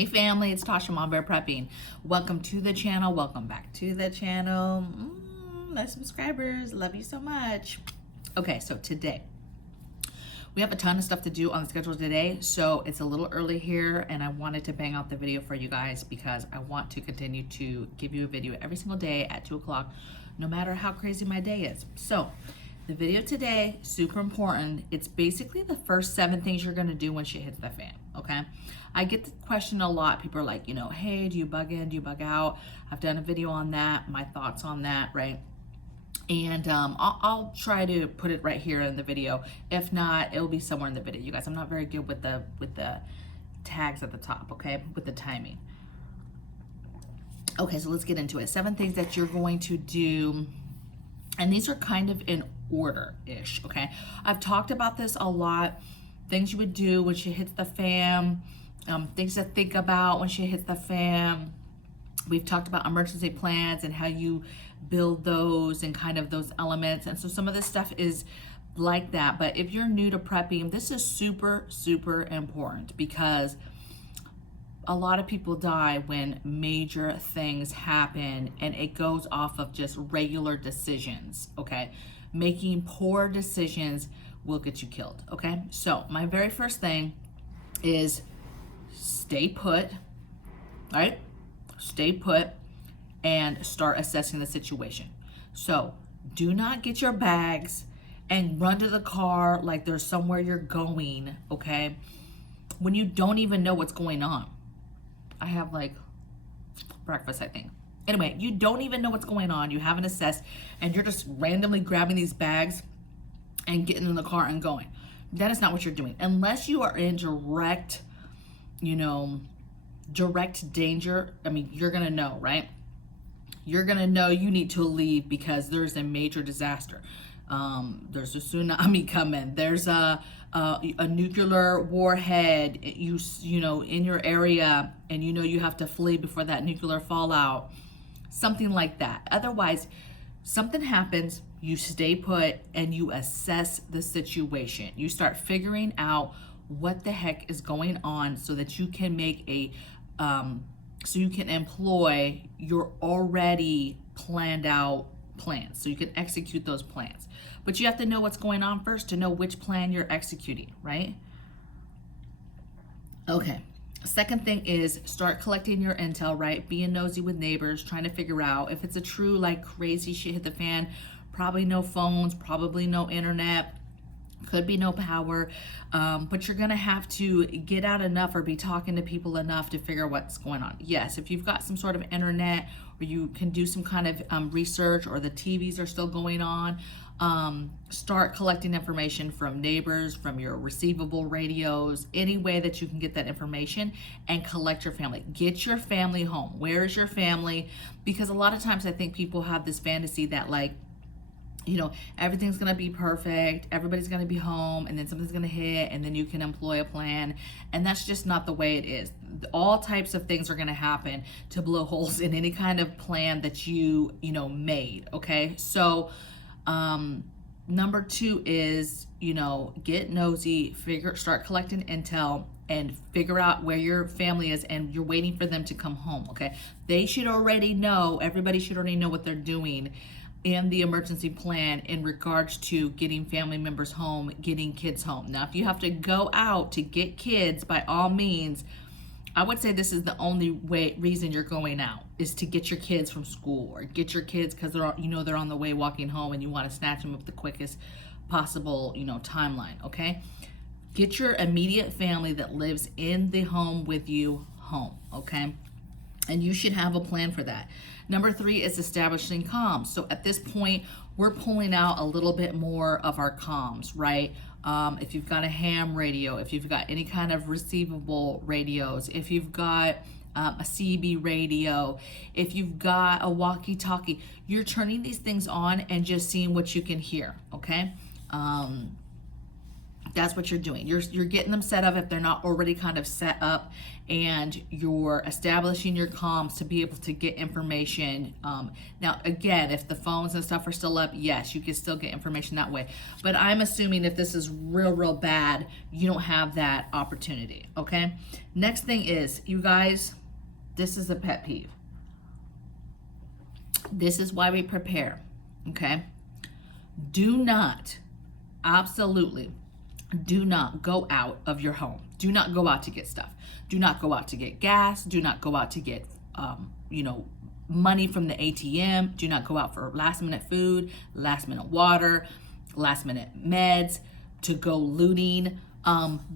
Hey family, it's Tasha MAMABEAR Prepping. Welcome to the channel. Welcome back to the channel. Nice subscribers. Love you so much. Okay, so today we have a ton of stuff to do on the schedule today, so it's a little early here, and I wanted to bang out the video for you guys because I want to continue to give you a video every single day at 2 o'clock, no matter how crazy my day is. So the video today, super important. It's basically the first 7 things you're gonna do when shit hits the fan, okay? I get the question a lot. People are like, hey, do you bug in, do you bug out? I've done a video on that, my thoughts on that, right? And I'll try to put it right here in the video. If not, it'll be somewhere in the video. You guys, I'm not very good with the tags at the top, okay? With the timing. Okay, so let's get into it. 7 things that you're going to do, and these are kind of in order-ish, okay? I've talked about this a lot. Things you would do when shit hits the fan, things to think about when shit hits the fan. We've talked about emergency plans and how you build those and kind of those elements. And so some of this stuff is like that. But if you're new to prepping, this is super, super important because a lot of people die when major things happen and it goes off of just regular decisions, okay? Making poor decisions will get you killed, okay? So my very first thing is stay put, right? Stay put and start assessing the situation. So do not get your bags and run to the car like there's somewhere you're going, okay? When you don't even know what's going on. I have like breakfast, I think. Anyway, you don't even know what's going on. You haven't assessed and you're just randomly grabbing these bags and getting in the car and going. That is not what you're doing. Unless you are in direct, direct danger. I mean, you're gonna know, right? You're gonna know you need to leave because there's a major disaster. There's a tsunami coming. There's a nuclear warhead, in your area, and you have to flee before that nuclear fallout. Something like that. Otherwise, something happens, you stay put and you assess the situation. You start figuring out what the heck is going on so that you can make so you can employ your already planned out plans. So you can execute those plans. But you have to know what's going on first to know which plan you're executing, right? Okay. Second thing is start collecting your intel, right? Being nosy with neighbors, trying to figure out if it's a true like crazy shit hit the fan, probably no phones, probably no internet, could be no power, but you're gonna have to get out enough or be talking to people enough to figure out what's going on. Yes, if you've got some sort of internet or you can do some kind of research or the TVs are still going on, start collecting information from neighbors, from your receivable radios, any way that you can get that information and collect your family. Get your family home. Where is your family? Because a lot of times I think people have this fantasy that like, everything's gonna be perfect, everybody's gonna be home, and then something's gonna hit, and then you can employ a plan, and that's just not the way it is. All types of things are gonna happen to blow holes in any kind of plan that you made, okay? So, number 2 is, get nosy, start collecting intel, and figure out where your family is, and you're waiting for them to come home, okay? They should already know, everybody should already know what they're doing in the emergency plan in regards to getting family members home, getting kids home. Now, if you have to go out to get kids, by all means, I would say this is the only reason you're going out is to get your kids from school or get your kids because they're on the way walking home and you want to snatch them up the quickest possible timeline. Okay, get your immediate family that lives in the home with you home. Okay. And you should have a plan for that. Number 3 is establishing comms. So at this point, we're pulling out a little bit more of our comms, right? If you've got a ham radio, if you've got any kind of receivable radios, if you've got a CB radio, if you've got a walkie-talkie, you're turning these things on and just seeing what you can hear, okay? That's what you're doing. You're getting them set up if they're not already kind of set up, and you're establishing your comms to be able to get information. Now, again, if the phones and stuff are still up, yes, you can still get information that way. But I'm assuming if this is real bad, you don't have that opportunity, okay? Next thing is, you guys, this is a pet peeve. This is why we prepare, okay? Do not, absolutely, do not go out of your home. Do not go out to get stuff. Do not go out to get gas. Do not go out to get, money from the ATM. Do not go out for last minute food, last minute water, last minute meds, to go looting.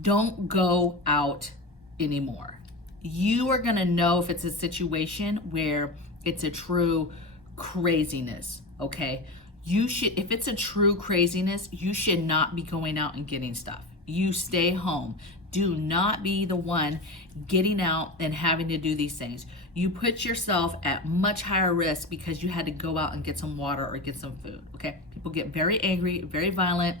Don't go out anymore. You are going to know if it's a situation where it's a true craziness, okay? You should, if it's a true craziness, you should not be going out and getting stuff. You stay home. Do not be the one getting out and having to do these things. You put yourself at much higher risk because you had to go out and get some water or get some food, okay? People get very angry, very violent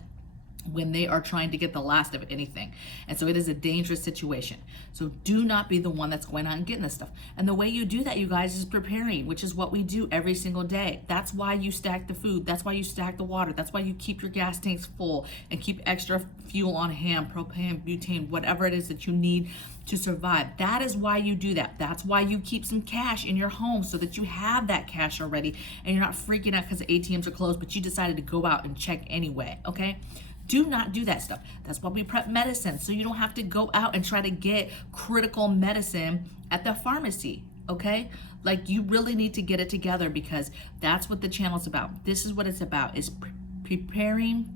when they are trying to get the last of anything. And so it is a dangerous situation. So do not be the one that's going out and getting this stuff. And the way you do that, you guys, is preparing, which is what we do every single day. That's why you stack the food. That's why you stack the water. That's why you keep your gas tanks full and keep extra fuel on hand, propane, butane, whatever it is that you need to survive. That is why you do that. That's why you keep some cash in your home, so that you have that cash already and you're not freaking out because the ATMs are closed, but you decided to go out and check anyway, okay? Do not do that stuff. That's why we prep medicine, so you don't have to go out and try to get critical medicine at the pharmacy, okay? Like, you really need to get it together, because that's what the channel's about. This is what it's about, is preparing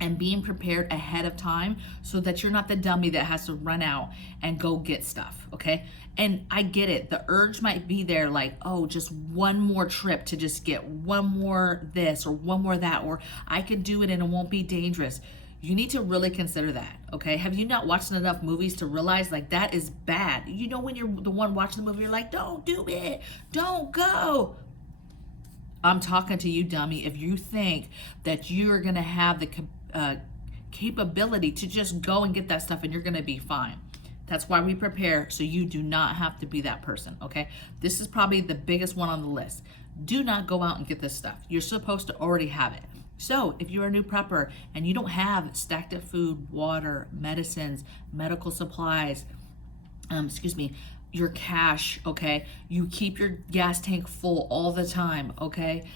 and being prepared ahead of time, so that you're not the dummy that has to run out and go get stuff, okay? And I get it. The urge might be there, like, oh, just one more trip to just get one more this or one more that, or I can do it and it won't be dangerous. You need to really consider that, okay? Have you not watched enough movies to realize, like, that is bad? You know, when you're the one watching the movie, you're like, don't do it, don't go. I'm talking to you, dummy. If you think that you're gonna have the capability to just go and get that stuff and you're gonna be fine. That's why we prepare, so you do not have to be that person, okay? This is probably the biggest one on the list. Do not go out and get this stuff. You're supposed to already have it. So if you're a new prepper and you don't have stacked up food, water, medicines, medical supplies, your cash, okay? You keep your gas tank full all the time, okay?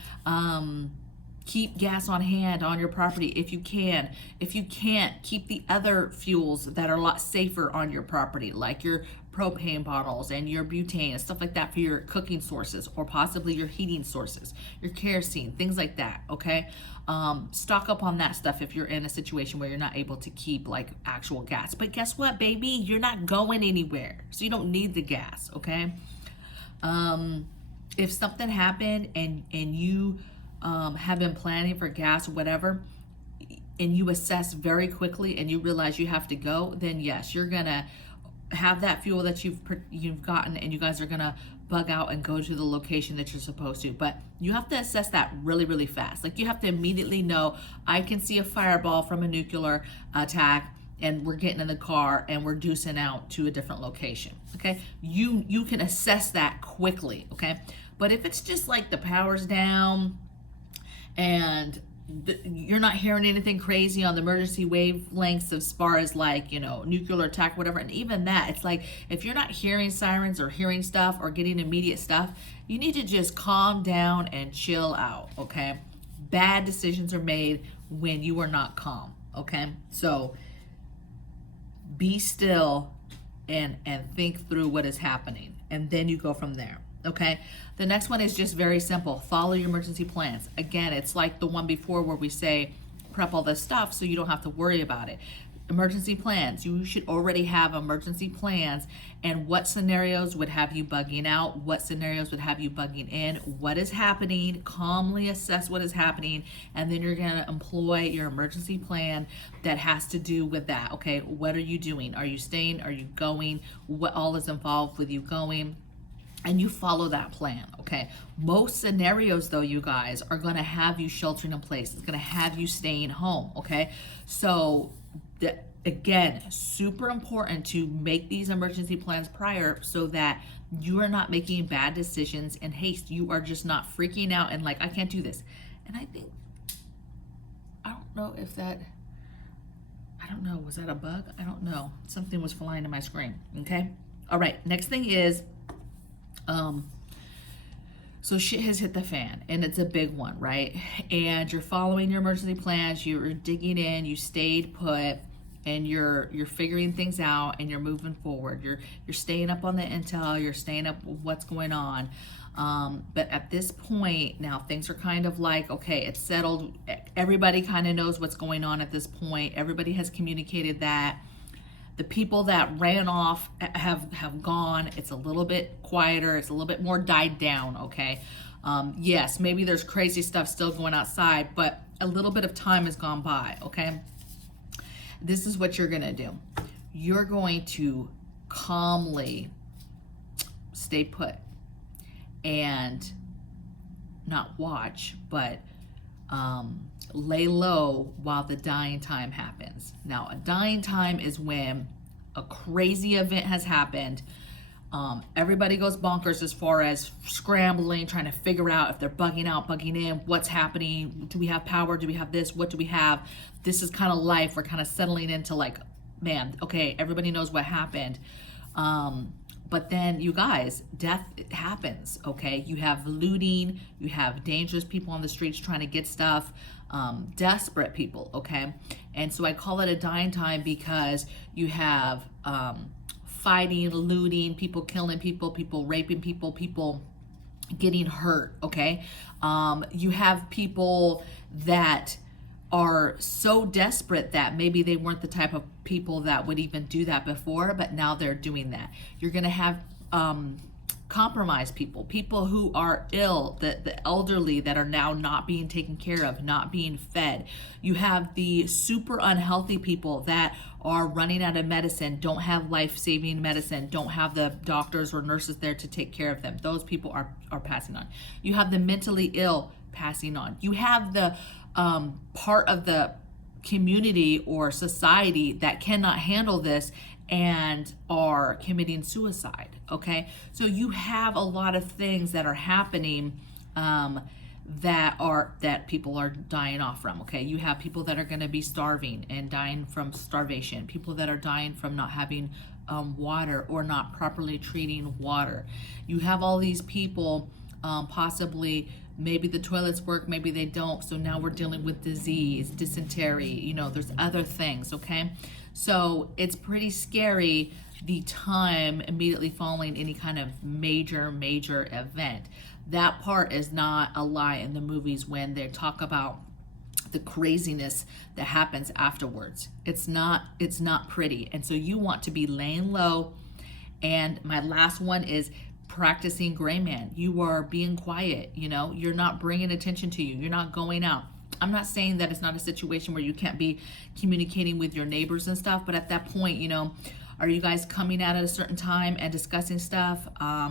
Keep gas on hand on your property if you can. If you can't, keep the other fuels that are a lot safer on your property, like your propane bottles and your butane and stuff like that for your cooking sources, or possibly your heating sources, your kerosene, things like that, okay? Stock up on that stuff if you're in a situation where you're not able to keep like actual gas. But guess what, baby? You're not going anywhere, so you don't need the gas, okay? If something happened and you have been planning for gas or whatever, and you assess very quickly and you realize you have to go, then yes, you're gonna have that fuel that you've gotten, and you guys are gonna bug out and go to the location that you're supposed to. But you have to assess that really fast. Like, you have to immediately know, I can see a fireball from a nuclear attack and we're getting in the car and we're deucing out to a different location, okay? You can assess that quickly, okay? But if it's just like the power's down and you're not hearing anything crazy on the emergency wavelengths as far as, like, you know, nuclear attack, whatever, and even that, it's like, if you're not hearing sirens or hearing stuff or getting immediate stuff, you need to just calm down and chill out, okay? Bad decisions are made when you are not calm, okay? So be still and think through what is happening, and then you go from there. Okay, the next one is just very simple. Follow your emergency plans. Again, it's like the one before where we say prep all this stuff so you don't have to worry about it. Emergency plans. You should already have emergency plans, and what scenarios would have you bugging out, what scenarios would have you bugging in, what is happening, calmly assess what is happening, and then you're gonna employ your emergency plan that has to do with that, okay? What are you doing? Are you staying? Are you going? What all is involved with you going? And you follow that plan, okay? Most scenarios, though, you guys, are gonna have you sheltering in place. It's gonna have you staying home, okay? So Again, super important to make these emergency plans prior so that you are not making bad decisions in haste. You are just not freaking out and like, I can't do this. And I think, I don't know if that, I don't know, was that a bug? I don't know. Something was flying in my screen, okay? All right, next thing is, so shit has hit the fan, and it's a big one, right? And you're following your emergency plans, you're digging in, you stayed put, and you're figuring things out, and you're moving forward. You're staying up on the intel, you're staying up with what's going on. But at this point, now things are kind of like, okay, it's settled. Everybody kind of knows what's going on at this point. Everybody has communicated that. The people that ran off have gone. It's a little bit quieter. It's a little bit more died down, okay? Yes, maybe there's crazy stuff still going outside, but a little bit of time has gone by, okay? This is what you're gonna do. You're going to calmly stay put and not watch, but lay low while the dying time happens. Now, a dying time is when a crazy event has happened. Everybody goes bonkers as far as scrambling, trying to figure out if they're bugging out, bugging in, what's happening, do we have power, do we have this, what do we have? This is kind of life. We're kind of settling into like, man, okay, everybody knows what happened. But then you guys, death happens, okay? You have looting, you have dangerous people on the streets trying to get stuff, desperate people, okay? And so I call it a dying time because you have fighting, looting, people killing people, people raping people, people getting hurt, okay? You have people that are so desperate that maybe they weren't the type of people that would even do that before, but now they're doing that. You're gonna have compromised people, people who are ill, the elderly that are now not being taken care of, not being fed. You have the super unhealthy people that are running out of medicine, don't have life-saving medicine, don't have the doctors or nurses there to take care of them. Those people are passing on. You have the mentally ill passing on. You have the part of the community or society that cannot handle this and are committing suicide, okay? So you have a lot of things that are happening that people are dying off from, okay? You have people that are gonna be starving and dying from starvation, people that are dying from not having water or not properly treating water. You have all these people possibly, maybe the toilets work, maybe they don't, so now we're dealing with disease, dysentery, you know, there's other things, okay? So it's pretty scary the time immediately following any kind of major event. That part is not a lie in the movies when they talk about the craziness that happens afterwards. It's not pretty. And so you want to be laying low. And my last one is practicing gray man. You are being quiet, you know, you're not bringing attention to you. You're not going out. I'm not saying that it's not a situation where you can't be communicating with your neighbors and stuff, but at that point, you know, are you guys coming out at a certain time and discussing stuff?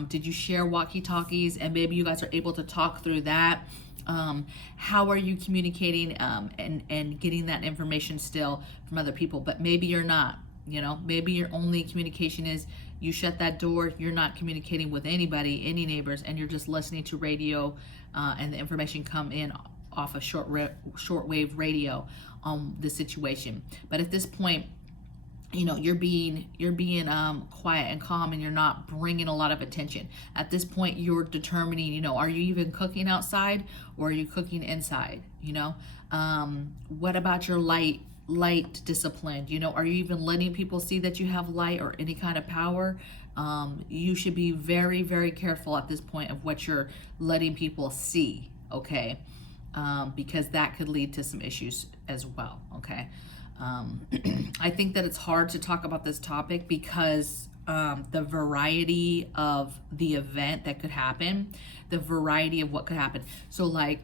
Did you share walkie-talkies and maybe you guys are able to talk through that? How are you communicating and getting that information still from other people? But maybe you're not, you know, maybe your only communication is you shut that door, you're not communicating with anybody, any neighbors, and you're just listening to radio and the information come in off of shortwave radio on the situation. But at this point, you know, you're being quiet and calm, and you're not bringing a lot of attention. At this point, you're determining, you know, are you even cooking outside or are you cooking inside? You know, what about your light discipline? You know, are you even letting people see that you have light or any kind of power? You should be very, very careful at this point of what you're letting people see, okay? Because that could lead to some issues as well, okay? I think that it's hard to talk about this topic because the variety of the event that could happen, the variety of what could happen. So like,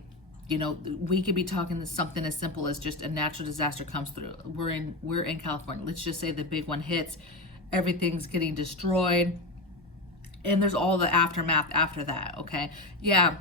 you know, we could be talking something as simple as just a natural disaster comes through. We're in California. Let's just say the big one hits, everything's getting destroyed, and there's all the aftermath after that, okay? Yeah,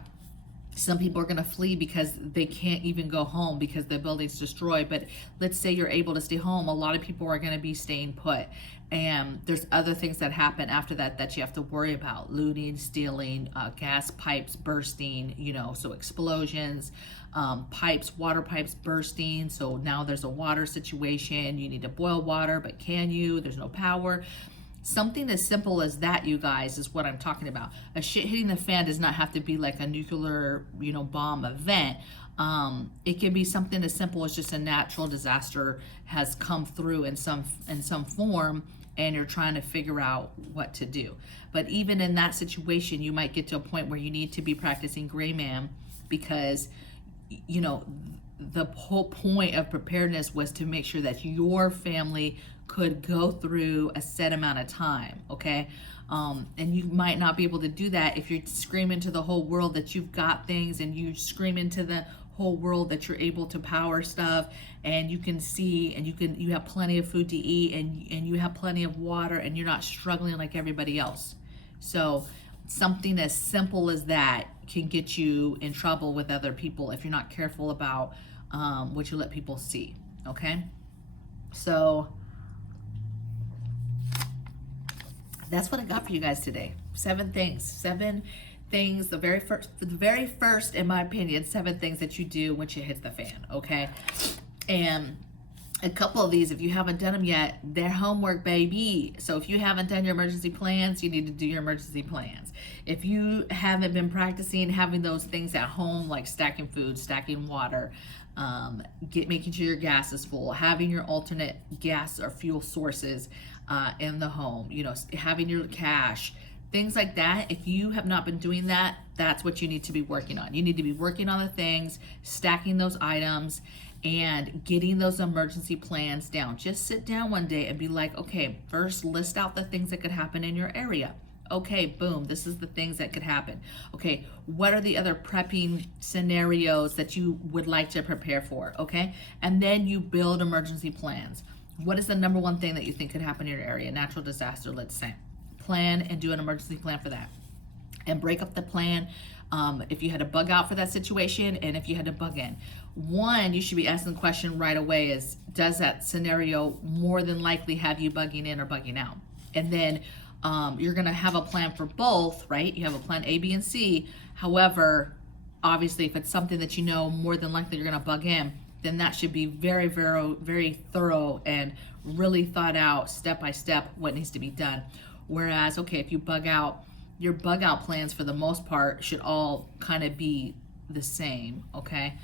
Some people are going to flee because they can't even go home because the building's destroyed. But let's say you're able to stay home. A lot of people are going to be staying put. And there's other things that happen after that that you have to worry about. Looting, stealing, gas pipes bursting, you know, so explosions, water pipes bursting. So now there's a water situation. You need to boil water, but can you? There's no power. Something as simple as that, you guys, is what I'm talking about. A shit hitting the fan does not have to be like a nuclear, you know, bomb event. It can be something as simple as just a natural disaster has come through in some form, and you're trying to figure out what to do. But even in that situation, you might get to a point where you need to be practicing gray man, because, you know, the whole point of preparedness was to make sure that your family could go through a set amount of time, okay? And you might not be able to do that if you're screaming to the whole world that you've got things, and you scream into the whole world that you're able to power stuff, and you can see, and you have plenty of food to eat, and you have plenty of water, and you're not struggling like everybody else. So something as simple as that can get you in trouble with other people if you're not careful about what you let people see, okay? So that's what I got for you guys today. 7 things, the very first, in my opinion, 7 things that you do when shit hits the fan, okay? And a couple of these, if you haven't done them yet, they're homework, baby. So if you haven't done your emergency plans, you need to do your emergency plans. If you haven't been practicing having those things at home, like stacking food, stacking water, making sure your gas is full, having your alternate gas or fuel sources in the home, you know, having your cash, things like that. If you have not been doing that, that's what you need to be working on. You need to be working on the things, stacking those items, and getting those emergency plans down. Just sit down one day and be like, okay, first list out the things that could happen in your area. Okay, boom, this is the things that could happen. Okay, what are the other prepping scenarios that you would like to prepare for? Okay, and then you build emergency plans. What is the number one thing that you think could happen in your area? Natural disaster, let's say. Plan and do an emergency plan for that. And break up the plan if you had to bug out for that situation, and if you had to bug in. One, you should be asking the question right away is, does that scenario more than likely have you bugging in or bugging out? And then you're gonna have a plan for both, right? You have a plan A, B, and C. However, obviously, if it's something that you know more than likely you're gonna bug in, then that should be very, very, very thorough and really thought out, step by step, what needs to be done. Whereas, okay, if you bug out, your bug out plans for the most part should all kind of be the same, okay?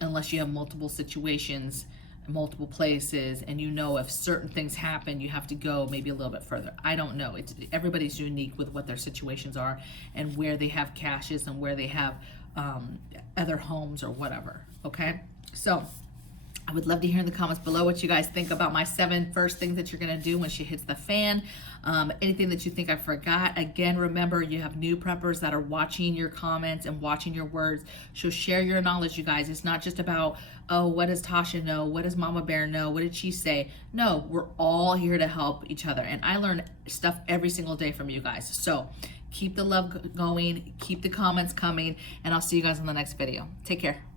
Unless you have multiple situations, multiple places, and you know if certain things happen, you have to go maybe a little bit further. I don't know. Everybody's unique with what their situations are and where they have caches and where they have other homes or whatever, okay? So I would love to hear in the comments below what you guys think about my 7 first things that you're gonna do when she hits the fan. Anything that you think I forgot. Again, remember, you have new preppers that are watching your comments and watching your words. So share your knowledge, you guys. It's not just about, oh, what does Tasha know? What does Mama Bear know? What did she say? No, we're all here to help each other. And I learn stuff every single day from you guys. So keep the love going, keep the comments coming, and I'll see you guys in the next video. Take care.